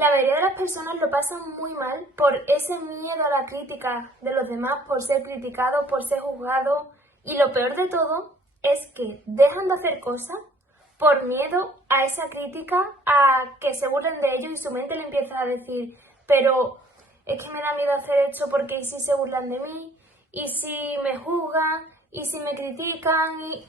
La mayoría de las personas lo pasan muy mal por ese miedo a la crítica de los demás, por ser criticado, por ser juzgado, y lo peor de todo es que dejan de hacer cosas por miedo a esa crítica, a que se burlen de ellos y su mente le empieza a decir, pero es que me da miedo hacer esto porque ¿y si se burlan de mí? ¿Y si me juzgan? ¿Y si me critican? Y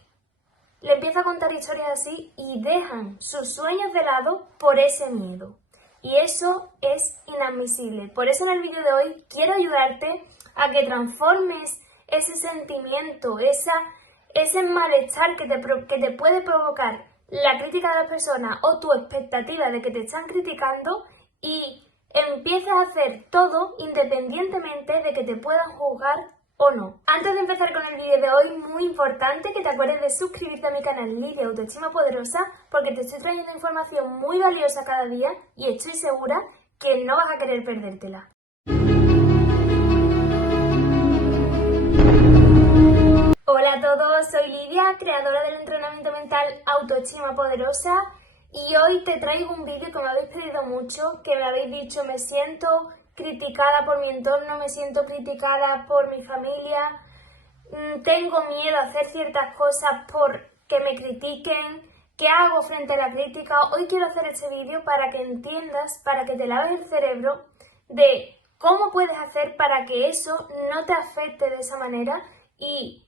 le empieza a contar historias así y dejan sus sueños de lado por ese miedo. Y eso es inadmisible. Por eso en el vídeo de hoy quiero ayudarte a que transformes ese sentimiento, ese malestar que te puede provocar la crítica de las personas o tu expectativa de que te están criticando y empieces a hacer todo independientemente de que te puedan juzgar o no. Antes de empezar con el vídeo de hoy, muy importante que te acuerdes de suscribirte a mi canal Lidia Autoestima Poderosa porque te estoy trayendo información muy valiosa cada día y estoy segura que no vas a querer perdértela. Hola a todos, soy Lidia, creadora del entrenamiento mental Autoestima Poderosa y hoy te traigo un vídeo que me habéis pedido mucho, que me habéis dicho me siento criticada por mi entorno, me siento criticada por mi familia, tengo miedo a hacer ciertas cosas porque me critiquen, ¿qué hago frente a la crítica? Hoy quiero hacer este vídeo para que entiendas, para que te laves el cerebro de cómo puedes hacer para que eso no te afecte de esa manera y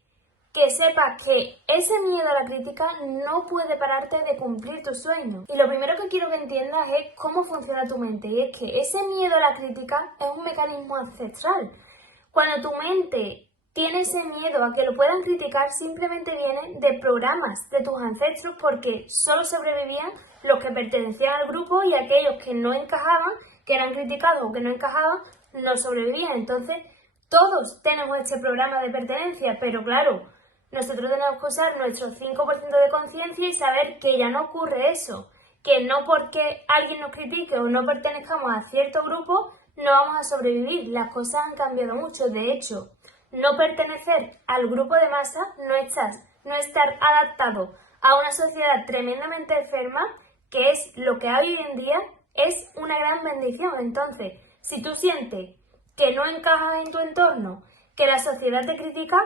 que sepas que ese miedo a la crítica no puede pararte de cumplir tus sueños. Y lo primero que quiero que entiendas es cómo funciona tu mente. Y es que ese miedo a la crítica es un mecanismo ancestral. Cuando tu mente tiene ese miedo a que lo puedan criticar, simplemente viene de programas de tus ancestros porque solo sobrevivían los que pertenecían al grupo y aquellos que no encajaban, que eran criticados o que no encajaban, no sobrevivían. Entonces, todos tenemos este programa de pertenencia, pero claro, nosotros tenemos que usar nuestro 5% de conciencia y saber que ya no ocurre eso, que no porque alguien nos critique o no pertenezcamos a cierto grupo no vamos a sobrevivir. Las cosas han cambiado mucho. De hecho, no pertenecer al grupo de masa, no estar adaptado a una sociedad tremendamente enferma, que es lo que hay hoy en día, es una gran bendición. Entonces, si tú sientes que no encajas en tu entorno, que la sociedad te critica,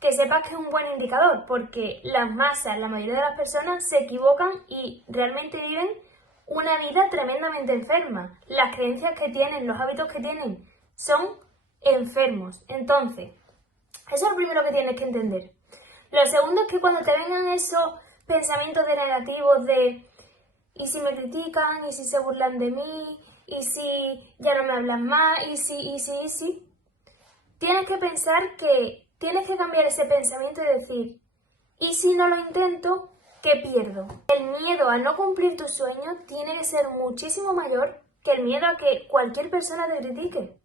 que sepas que es un buen indicador, porque las masas, la mayoría de las personas se equivocan y realmente viven una vida tremendamente enferma. Las creencias que tienen, los hábitos que tienen, son enfermos. Entonces, eso es lo primero que tienes que entender. Lo segundo es que cuando te vengan esos pensamientos de negativos de ¿y si me critican? ¿Y si se burlan de mí? ¿Y si ya no me hablan más? ¿Y si? Tienes que pensar que tienes que cambiar ese pensamiento y decir, ¿y si no lo intento? ¿Qué pierdo? El miedo a no cumplir tus sueños tiene que ser muchísimo mayor que el miedo a que cualquier persona te critique.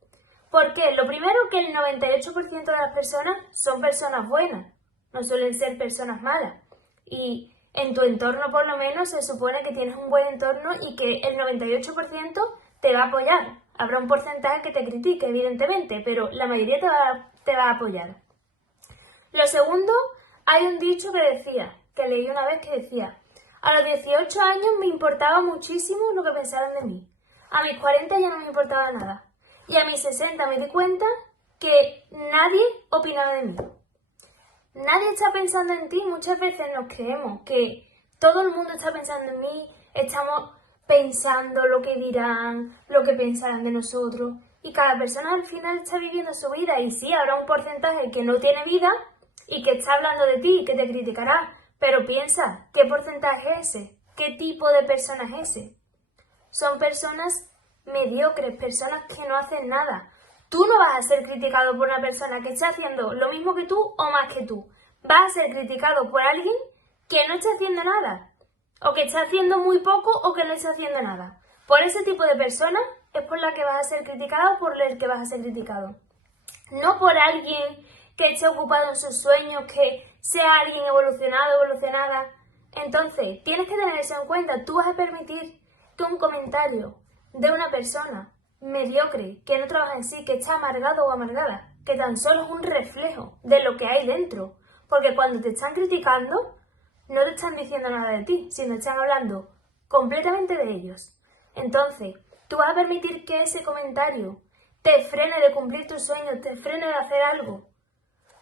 ¿Por qué? Lo primero, que el 98% de las personas son personas buenas, no suelen ser personas malas. Y en tu entorno por lo menos se supone que tienes un buen entorno y que el 98% te va a apoyar. Habrá un porcentaje que te critique, evidentemente, pero la mayoría te va a apoyar. Lo segundo, hay un dicho que leí una vez que decía, a los 18 años me importaba muchísimo lo que pensaran de mí. A mis 40 ya no me importaba nada. Y a mis 60 me di cuenta que nadie opinaba de mí. Nadie está pensando en ti. Muchas veces nos creemos que todo el mundo está pensando en mí, estamos pensando lo que dirán, lo que pensarán de nosotros. Y cada persona al final está viviendo su vida. Y sí, habrá un porcentaje que no tiene vida y que está hablando de ti y que te criticará. Pero piensa, ¿qué porcentaje es ese? ¿Qué tipo de persona es ese? Son personas mediocres, personas que no hacen nada. Tú no vas a ser criticado por una persona que está haciendo lo mismo que tú o más que tú. Vas a ser criticado por alguien que no está haciendo nada, o que está haciendo muy poco o que no está haciendo nada. Por ese tipo de personas es por la que vas a ser criticado o por el que vas a ser criticado. No por alguien que esté ocupado en sus sueños, que sea alguien evolucionado, evolucionada. Entonces, tienes que tener eso en cuenta. Tú vas a permitir que un comentario de una persona mediocre, que no trabaja en sí, que está amargado o amargada, que tan solo es un reflejo de lo que hay dentro. Porque cuando te están criticando, no te están diciendo nada de ti, sino están hablando completamente de ellos. Entonces, ¿Tú vas a permitir que ese comentario te frene de cumplir tus sueños, te frene de hacer algo?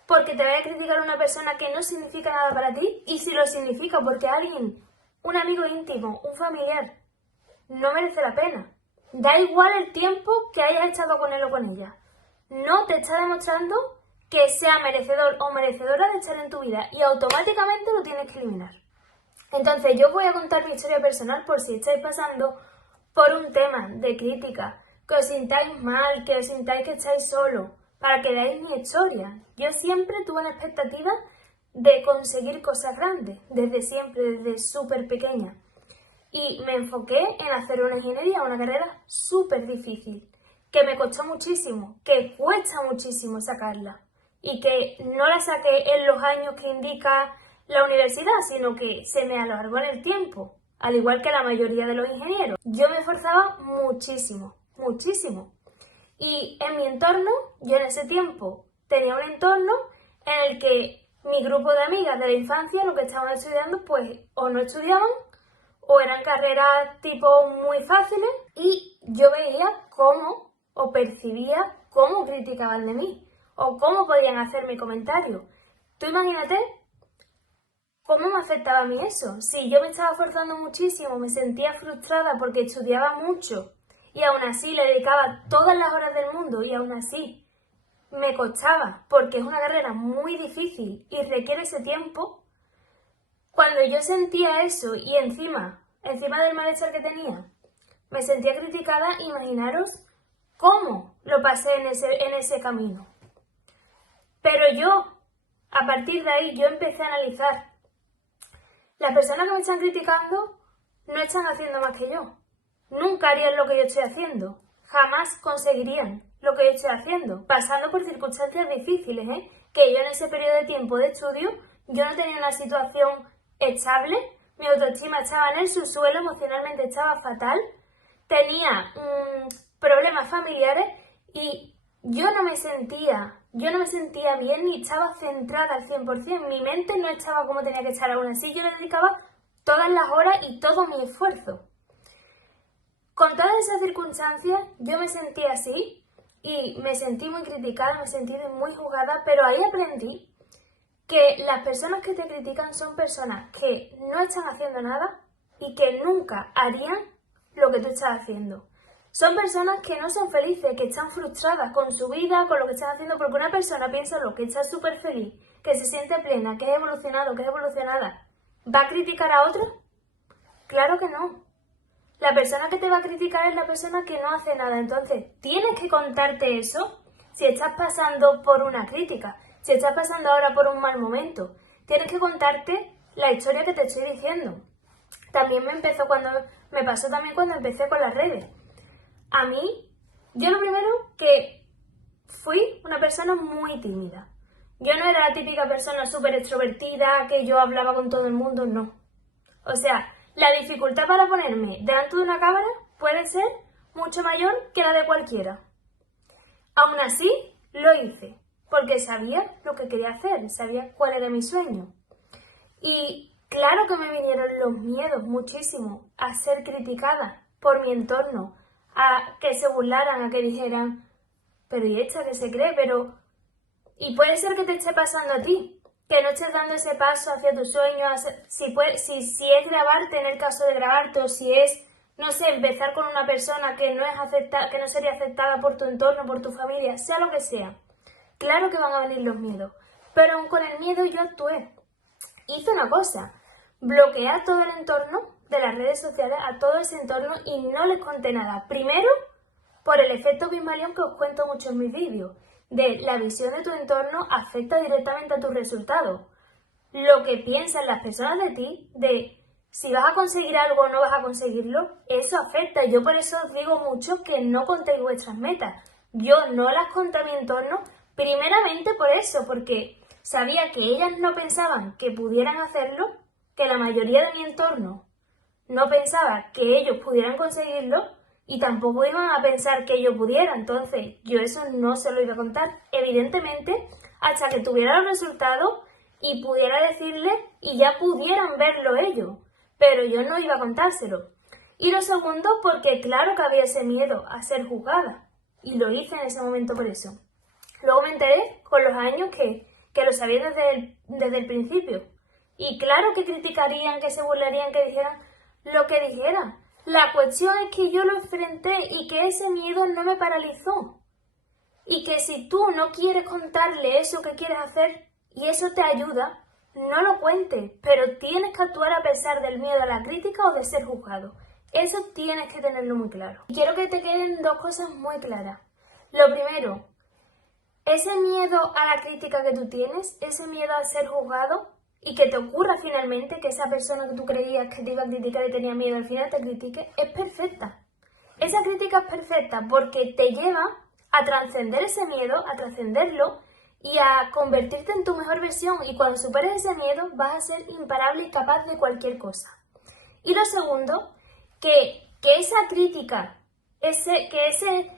Porque te vaya a criticar a una persona que no significa nada para ti, y si lo significa porque alguien, un amigo íntimo, un familiar, no merece la pena. Da igual el tiempo que hayas estado con él o con ella. No te está demostrando que sea merecedor o merecedora de estar en tu vida y automáticamente lo tienes que eliminar. Entonces yo voy a contar mi historia personal por si estáis pasando por un tema de crítica, que os sintáis mal, que os sintáis que estáis solos, para que veáis mi historia. Yo siempre tuve una expectativa de conseguir cosas grandes, desde siempre, desde súper pequeña. Y me enfoqué en hacer una ingeniería, una carrera súper difícil, que me costó muchísimo, que cuesta muchísimo sacarla y que no la saqué en los años que indica la universidad, sino que se me alargó en el tiempo, al igual que la mayoría de los ingenieros. Yo me esforzaba muchísimo, muchísimo. Y en mi entorno, yo en ese tiempo tenía un entorno en el que mi grupo de amigas de la infancia, lo que estaban estudiando, pues o no estudiaban, o eran carreras tipo muy fáciles, y yo veía cómo, o percibía cómo criticaban de mí, o cómo podían hacer mi comentario. Tú imagínate cómo me afectaba a mí eso. Si yo me estaba esforzando muchísimo, me sentía frustrada porque estudiaba mucho, y aún así le dedicaba todas las horas del mundo, y aún así me costaba, porque es una carrera muy difícil y requiere ese tiempo. Cuando yo sentía eso y encima del malestar que tenía, me sentía criticada, imaginaros cómo lo pasé en ese camino. Pero yo, a partir de ahí, yo empecé a analizar. Las personas que me están criticando no están haciendo más que yo. Nunca harían lo que yo estoy haciendo. Jamás conseguirían lo que yo estoy haciendo. Pasando por circunstancias difíciles, que yo en ese periodo de tiempo de estudio, yo no tenía una situación estable, mi autoestima estaba en el subsuelo, emocionalmente estaba fatal, tenía problemas familiares y yo no me sentía bien ni estaba centrada al 100%, mi mente no estaba como tenía que estar. Aún así yo le dedicaba todas las horas y todo mi esfuerzo. Con todas esas circunstancias yo me sentí así y me sentí muy criticada, me sentí muy juzgada, pero ahí aprendí que las personas que te critican son personas que no están haciendo nada y que nunca harían lo que tú estás haciendo. Son personas que no son felices, que están frustradas con su vida, con lo que están haciendo, porque una persona piensa lo que está súper feliz, que se siente plena, que es evolucionado, que es evolucionada. ¿Va a criticar a otro? Claro que no. La persona que te va a criticar es la persona que no hace nada. Entonces, tienes que contarte eso si estás pasando por una crítica. Si estás pasando ahora por un mal momento, tienes que contarte la historia que te estoy diciendo. También me pasó también cuando empecé con las redes. A mí, yo lo primero que fui una persona muy tímida. Yo no era la típica persona súper extrovertida, que yo hablaba con todo el mundo, no. O sea, la dificultad para ponerme delante de una cámara puede ser mucho mayor que la de cualquiera. Aún así, lo hice. Porque sabía lo que quería hacer, sabía cuál era mi sueño. Y claro que me vinieron los miedos muchísimo a ser criticada por mi entorno, a que se burlaran, a que dijeran, pero ¿y esta qué se cree? Y puede ser que te esté pasando a ti, que no estés dando ese paso hacia tus sueños, si es grabarte en el caso de grabarte, o si es, no sé, empezar con una persona que no sería aceptada por tu entorno, por tu familia, sea lo que sea. Claro que van a venir los miedos, pero aún con el miedo yo actué. Hice una cosa, bloqueé a todo el entorno de las redes sociales, a todo ese entorno, y no les conté nada. Primero, por el efecto Pygmalion que os cuento mucho en mis vídeos, de la visión de tu entorno afecta directamente a tus resultados. Lo que piensan las personas de ti, de si vas a conseguir algo o no vas a conseguirlo, eso afecta. Yo por eso os digo mucho que no contéis vuestras metas. Yo no las conté a mi entorno. Primeramente por eso, porque sabía que ellas no pensaban que pudieran hacerlo, que la mayoría de mi entorno no pensaba que ellos pudieran conseguirlo y tampoco iban a pensar que yo pudiera. Entonces yo eso no se lo iba a contar, evidentemente, hasta que tuviera los resultados y pudiera decirles y ya pudieran verlo ellos, pero yo no iba a contárselo. Y lo segundo, porque claro que había ese miedo a ser juzgada. Y lo hice en ese momento por eso. Luego me enteré con los años que lo sabía desde el principio. Y claro que criticarían, que se burlarían, que dijeran lo que dijeran. La cuestión es que yo lo enfrenté y que ese miedo no me paralizó. Y que si tú no quieres contarle eso que quieres hacer y eso te ayuda, no lo cuentes, pero tienes que actuar a pesar del miedo a la crítica o de ser juzgado. Eso tienes que tenerlo muy claro. Y quiero que te queden dos cosas muy claras. Lo primero, ese miedo a la crítica que tú tienes, ese miedo a ser juzgado y que te ocurra finalmente que esa persona que tú creías que te iba a criticar y tenía miedo al final te critique, es perfecta. Esa crítica es perfecta porque te lleva a trascender ese miedo, a trascenderlo y a convertirte en tu mejor versión. Y cuando superes ese miedo vas a ser imparable y capaz de cualquier cosa. Y lo segundo, que esa crítica, que ese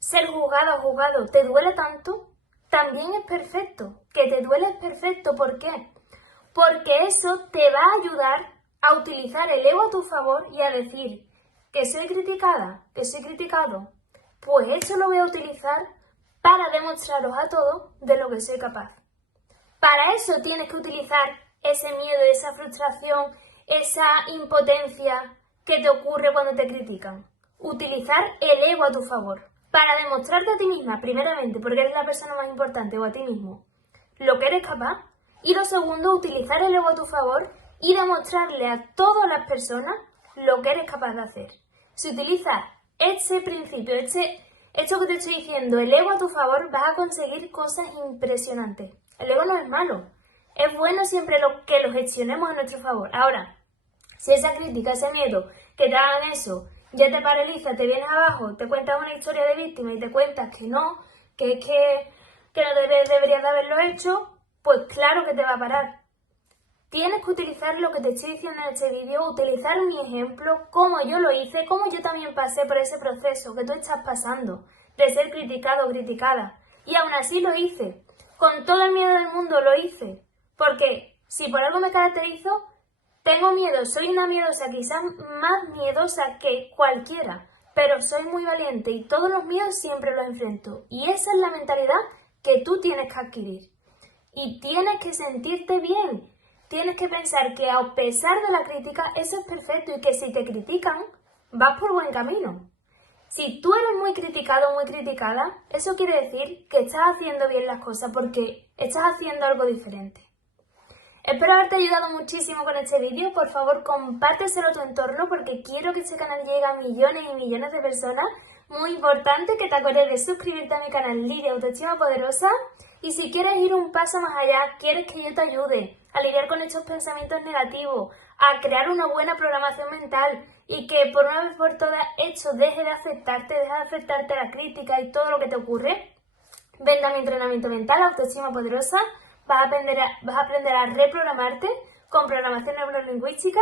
ser juzgado o juzgado te duele tanto, también es perfecto. Que te duele es perfecto. ¿Por qué? Porque eso te va a ayudar a utilizar el ego a tu favor y a decir que soy criticada, que soy criticado. Pues eso lo voy a utilizar para demostraros a todos de lo que soy capaz. Para eso tienes que utilizar ese miedo, esa frustración, esa impotencia que te ocurre cuando te critican. Utilizar el ego a tu favor. Para demostrarte a ti misma, primeramente, porque eres la persona más importante, o a ti mismo, lo que eres capaz. Y lo segundo, utilizar el ego a tu favor y demostrarle a todas las personas lo que eres capaz de hacer. Si utilizas ese principio, esto que te estoy diciendo, el ego a tu favor, vas a conseguir cosas impresionantes. El ego no es malo. Es bueno siempre que lo gestionemos a nuestro favor. Ahora, si esa crítica, ese miedo, que te hagan eso, ya te paraliza, te vienes abajo, te cuentas una historia de víctima y te cuentas que no, que es que no deberías de haberlo hecho, pues claro que te va a parar. Tienes que utilizar lo que te estoy diciendo en este vídeo, utilizar mi ejemplo, cómo yo lo hice, cómo yo también pasé por ese proceso que tú estás pasando, de ser criticado o criticada. Y aún así lo hice. Con todo el miedo del mundo lo hice. Porque si por algo me caracterizo, tengo miedo, soy una miedosa, quizás más miedosa que cualquiera, pero soy muy valiente y todos los miedos siempre los enfrento. Y esa es la mentalidad que tú tienes que adquirir. Y tienes que sentirte bien. Tienes que pensar que a pesar de la crítica, eso es perfecto y que si te critican, vas por buen camino. Si tú eres muy criticado o muy criticada, eso quiere decir que estás haciendo bien las cosas porque estás haciendo algo diferente. Espero haberte ayudado muchísimo con este vídeo. Por favor, compárteselo a tu entorno porque quiero que este canal llegue a millones y millones de personas. Muy importante que te acuerdes de suscribirte a mi canal Lidia Autoestima Poderosa. Y si quieres ir un paso más allá, quieres que yo te ayude a lidiar con estos pensamientos negativos, a crear una buena programación mental y que por una vez por todas esto deje de afectarte la crítica y todo lo que te ocurre, ven a mi entrenamiento mental Autoestima Poderosa. Vas a aprender a reprogramarte con programación neurolingüística.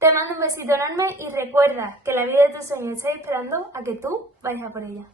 Te mando un besito enorme y recuerda que la vida de tus sueños está esperando a que tú vayas a por ella.